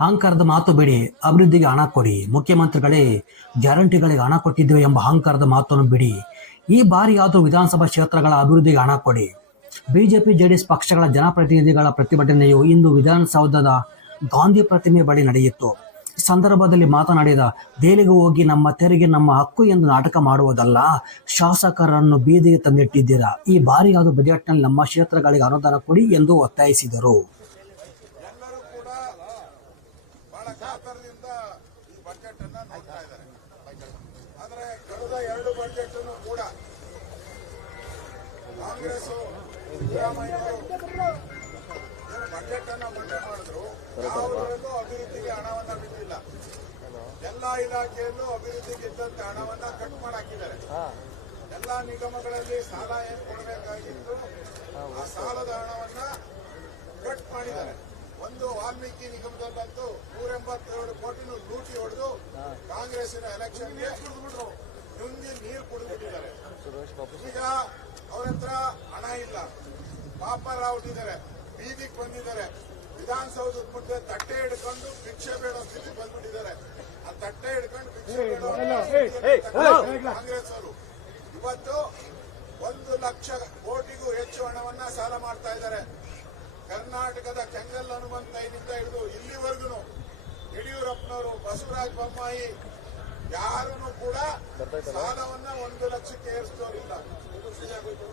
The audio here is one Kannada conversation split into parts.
ಅಹಂಕಾರದ ಮಾತು ಬಿಡಿ, ಅಭಿವೃದ್ಧಿಗೆ ಹಣ ಕೊಡಿ, ಮುಖ್ಯಮಂತ್ರಿಗಳೇ ಗ್ಯಾರಂಟಿಗಳಿಗೆ ಹಣ ಕೊಟ್ಟಿದ್ದೇವೆ ಎಂಬ ಅಹಂಕಾರದ ಮಾತನ್ನು ಬಿಡಿ. ಈ ಬಾರಿಯಾದರೂ ವಿಧಾನಸಭಾ ಕ್ಷೇತ್ರಗಳ ಅಭಿವೃದ್ಧಿಗೆ ಹಣ ಕೊಡಿ. ಬಿಜೆಪಿ, ಜೆಡಿಎಸ್ ಪಕ್ಷಗಳ ಜನಪ್ರತಿನಿಧಿಗಳ ಪ್ರತಿಭಟನೆಯು ಇಂದು ವಿಧಾನಸೌಧದ ಗಾಂಧಿ ಪ್ರತಿಮೆ ಬಳಿ ನಡೆಯಿತು. ಸಂದರ್ಭದಲ್ಲಿ ಮಾತನಾಡಿದ ದೆಹಲಿಗೆ ಹೋಗಿ ನಮ್ಮ ತೆರಿಗೆ, ನಮ್ಮ ಹಕ್ಕು ಎಂದು ನಾಟಕ ಮಾಡುವುದಲ್ಲ, ಶಾಸಕರನ್ನು ಬೀದಿಗೆ ತಂದಿಟ್ಟಿದ್ದೀರಾ? ಈ ಬಾರಿ ಅದು ಬಜೆಟ್ನಲ್ಲಿ ನಮ್ಮ ಕ್ಷೇತ್ರಗಳಿಗೆ ಅನುದಾನ ಕೊಡಿ ಎಂದು ಒತ್ತಾಯಿಸಿದರು. ಕೂಡ ಬಜೆಟ್ ಅನ್ನ ಇದ್ದಾರೆ ಮಂಡನೆ ಮಾಡಿದ್ರು ಯಾವುದರಲ್ಲೂ ಅಭಿವೃದ್ಧಿಗೆ ಹಣವನ್ನ ಬಿಟ್ಟಿಲ್ಲ. ಎಲ್ಲಾ ಇಲಾಖೆಯಲ್ಲೂ ಅಭಿವೃದ್ಧಿಗೆ ಇದ್ದಂತೆ ಹಣವನ್ನ ಕಟ್ ಮಾಡಾಕಿದ್ದಾರೆ. ಎಲ್ಲಾ ನಿಗಮಗಳಲ್ಲಿ ಸಾಲ ಏನ್ ಕೊಡಬೇಕಾಗಿತ್ತು ಆ ಸಾಲದ ಹಣವನ್ನ ಕಟ್ ಮಾಡಿದ್ದಾರೆ. ಒಂದು ವಾಲ್ಮೀಕಿ ನಿಗಮದಲ್ಲಂತೂ ನೂರ ಎಂಬತ್ತೇಳು ಕೋಟಿನೂ ಲೂಟಿ ಹೊಡೆದು ಕಾಂಗ್ರೆಸ್ಸಿನ ಎಲೆಕ್ಷನ್ಗೆ ನುಂಗಿ ನೀರು ಕುಡಿದ್ಬಿಟ್ಟಿದ್ದಾರೆ. ಈಗ ಅವರತ್ರ ಹತ್ರ ಹಣ ಇಲ್ಲ. ಪಾಪರ ಹುಟ್ಟಿದ್ದಾರೆ. ಬೀದಿಗೆ ಬಂದಿದ್ದಾರೆ ವಿಧಾನಸೌಧದ ಮುಂದೆ ತಟ್ಟೆ ಹಿಡ್ಕೊಂಡು ಭಿಕ್ಷೆ ಬೇಡೋ ಸ್ಥಿತಿ ಬಂದ್ಬಿಟ್ಟಿದ್ದಾರೆ ಆ ತಟ್ಟೆ ಹಿಡ್ಕೊಂಡು ಭಿಕ್ಷೆ ಬೇಡೋ ಕಾಂಗ್ರೆಸ್ ಅವರು ಇವತ್ತು ಒಂದು ಲಕ್ಷ ಕೋಟಿಗೂ ಹೆಚ್ಚು ಹಣವನ್ನ ಸಾಲ ಮಾಡ್ತಾ ಇದ್ದಾರೆ ಕರ್ನಾಟಕದ ಕೆಂಗಲ್ ಹನುಮಂತಯ್ಯನಿಂದ ಹಿಡಿದು ಇಲ್ಲಿವರೆಗೂ ಯಡಿಯೂರಪ್ಪನವರು ಬಸವರಾಜ ಬೊಮ್ಮಾಯಿ ಯಾರನ್ನು ಕೂಡ ಸಾಲವನ್ನ ಒಂದು ಲಕ್ಷಕ್ಕೆ ಏರಿಸೋರಿಲ್ಲ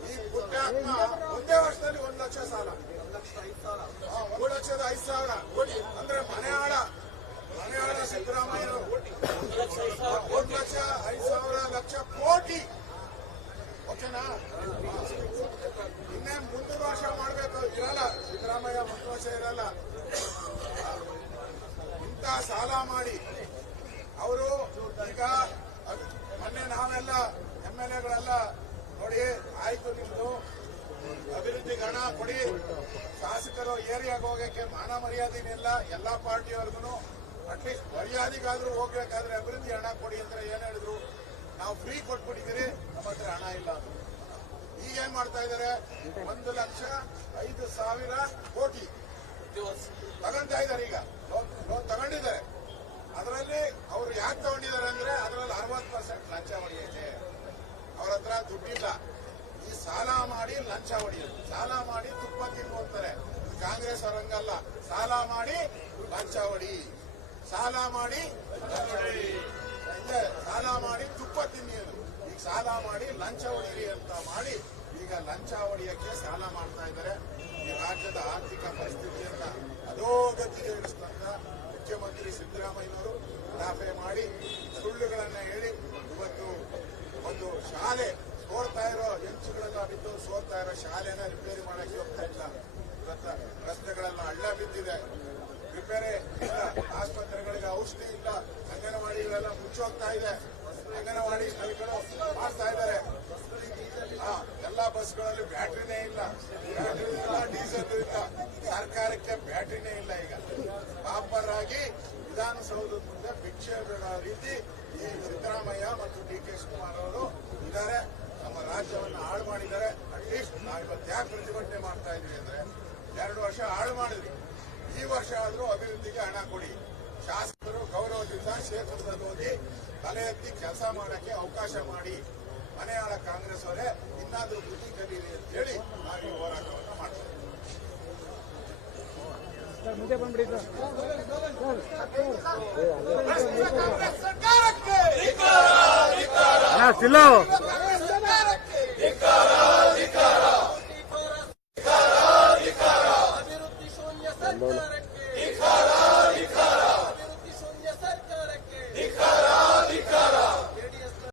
ಈ ಪುಣ್ಯಾತ್ಮ ಒಂದೇ ವರ್ಷದಲ್ಲಿ ಒಂದು ಲಕ್ಷ ಸಾಲ ಹಾ, ಒಂದು ಲಕ್ಷದ ಐದು ಸಾವಿರ ಅಂದ್ರೆ ಮನೆ ಆಳ ಮನೆ ಆಳ ಸಿದ್ದರಾಮಯ್ಯರು ಒಂದು ಲಕ್ಷ ಐದು ಸಾವಿರ ಲಕ್ಷ ಕೋಟಿ ಓಕೆನಾ ಇನ್ನೇ ಮುಂದಿನ ವರ್ಷ ಮಾಡಬೇಕು ಇರಲ್ಲ ಸಿದ್ದರಾಮಯ್ಯ ಮುಂದಿನ ವರ್ಷ ಇರಲ್ಲ ಇಂಥ ಸಾಲ ಮಾಡಿ. ಅವರು ಈಗ ಅದು ಮೊನ್ನೆ ನಾವೆಲ್ಲ ಎಂ ಎಲ್ ನೋಡಿ, ಆಯ್ತು ನಿಮ್ದು ಅಭಿವೃದ್ಧಿಗೆ ಹಣ ಕೊಡಿ. ಶಾಸಕರು ಏರಿಯಾಗ ಹೋಗಕ್ಕೆ ಮಾನ ಮರ್ಯಾದೆನಿಲ್ಲ, ಎಲ್ಲಾ ಪಾರ್ಟಿಯವ್ರಿಗೂ ಅಟ್ಲೀಸ್ಟ್ ಮರ್ಯಾದೆಗಾದ್ರೂ ಹೋಗ್ಬೇಕಾದ್ರೆ ಅಭಿವೃದ್ಧಿ ಹಣ ಕೊಡಿ ಅಂದ್ರೆ ಏನ್ ಹೇಳಿದ್ರು. ನಾವು ಫ್ರೀ ಕೊಟ್ಬಿಟ್ಟಿದ್ದೀರಿ ನಮ್ಮ ಹತ್ರ ಹಣ ಇಲ್ಲ ಅಂದ್ರು. ಈಗ ಏನ್ ಮಾಡ್ತಾ ಇದಾರೆ? ಒಂದು ಲಕ್ಷ ಐದು ಸಾವಿರ ಕೋಟಿ. ತಗೊಂತಾ ಇದಾರೆ ಈಗ. ಲೋನ್ ತಗೊಂಡಿದ್ದಾರೆ. ಅದರಲ್ಲಿ ಅವರು ಯಾಕೆ ತಗೊಂಡಿದ್ದಾರೆ ಅಂದ್ರೆ ಅದರಲ್ಲಿ ಅರವತ್ತು ಪರ್ಸೆಂಟ್ ಲಂಚ ಹೊಡೆಯಕ್ಕೆ ಅವ್ರ ಹತ್ರ ದುಡ್ಡಿಲ್ಲ. ಈ ಸಾಲ ಮಾಡಿ ಲಂಚ ಹೊಡೆಯೋದು ಸಾಲ ಮಾಡಿ ತುಪ್ಪ ತಿನ್ನು ಇದು ಕಾಂಗ್ರೆಸ್ ಅವರಂಗಲ್ಲ. ಸಾಲ ಮಾಡಿ ಲಂಚ ಹೊಡಿ. ಸಾಲ ಮಾಡಿ ಸಾಲ ಮಾಡಿ ತುಪ್ಪ ತಿನ್ನಿಯೋದು ಈಗ ಸಾಲ ಮಾಡಿ, ಲಂಚ ಹೊಡೀರಿ ಅಂತ ಮಾಡಿ ಈಗ ಲಂಚ ಹೊಡೆಯಕ್ಕೆ ಸಾಲ ಮಾಡ್ತಾ ಇದ್ದಾರೆ. ಈ ರಾಜ್ಯದ ಆರ್ಥಿಕ ಪರಿಸ್ಥಿತಿಯನ್ನ ಅಧೋಗತಿಗೆ ಇಳಿಸಿದಂತ ಮುಖ್ಯಮಂತ್ರಿ ಸಿದ್ದರಾಮಯ್ಯನವರು ದಾಫೆ ಮಾಡಿ ಸುಳ್ಳುಗಳನ್ನ ಹೇಳಿ ಇವತ್ತು ಒಂದು ಶಾಲೆ ಸೋರ್ತಾ ಇರೋ ಹೆಂಚುಗಳೆಲ್ಲ ಬಿದ್ದು ಸೋರ್ತಾ ಇರೋ ಶಾಲೆನ ರಿಪೇರಿ ಮಾಡಕ್ಕೆ ಹೋಗ್ತಾ ಇಲ್ಲ. ರಸ್ತೆಗಳೆಲ್ಲ ಹಳ್ಳ ಬಿದ್ದಿದೆ. ರಿಪೇರಿ ಇಲ್ಲ, ಆಸ್ಪತ್ರೆಗಳಿಗೆ ಔಷಧಿ ಇಲ್ಲ, ಅಂಗನವಾಡಿಗಳೆಲ್ಲ ಮುಚ್ಚೋಗ್ತಾ ಇದೆ. ಅಂಗನವಾಡಿ ಸ್ಥಳಗಳು ಮಾಡ್ತಾ ಇದ್ದಾರೆ. ಎಲ್ಲಾ ಬಸ್ಗಳಲ್ಲಿ ಬ್ಯಾಟ್ರಿನೇ ಇಲ್ಲ. ಇಲ್ಲ ಡೀಸೆಲ್ ಇಲ್ಲ ಸರ್ಕಾರಕ್ಕೆ ಬ್ಯಾಟ್ರಿನೇ ಇಲ್ಲ ಈಗ. ಪಾಪರಾಗಿ ವಿಧಾನಸೌಧದ ಮುಂದೆ ಭಿಕ್ಷೆ ರೀತಿ ಈ ಸಿದ್ದರಾಮಯ್ಯ ಮತ್ತು ಡಿ ಕೆ ಶಿವಕುಮಾರ್ ಅವರು ಇದ್ದಾರೆ. ನಮ್ಮ ರಾಜ್ಯವನ್ನು ಹಾಳು ಮಾಡಿದ್ದಾರೆ. ಅಟ್ಲೀಸ್ಟ್ ನಾವು ಇವತ್ತು ಯಾಕೆ ಪ್ರತಿಭಟನೆ ಮಾಡ್ತಾ ಇದ್ವಿ ಅಂದ್ರೆ ಎರಡು ವರ್ಷ ಹಾಳು ಮಾಡಿದ್ವಿ. ಈ ವರ್ಷ ಆದರೂ ಅಭಿವೃದ್ಧಿಗೆ ಹಣ ಕೊಡಿ. ಶಾಸಕರು ಗೌರವದಿಂದ ಕ್ಷೇತ್ರದಲ್ಲಿ ಹೋಗಿ ತಲೆ ಎತ್ತಿ ಕೆಲಸ ಮಾಡಕ್ಕೆ ಅವಕಾಶ ಮಾಡಿ ಮನೆಯಾಳ ಕಾಂಗ್ರೆಸ್ ಅವರೇ ಇನ್ನಾದರೂ ಬುದ್ಧಿ ಕಲೀರಿ ಅಂತ ಹೇಳಿ ನಾವು ಈ ಹೋರಾಟವನ್ನು ಮಾಡ್ತೀವಿ. ಅಭಿವೃದ್ಧಿ ಸೋನ್ಯ ಸರ್ಕಾರ.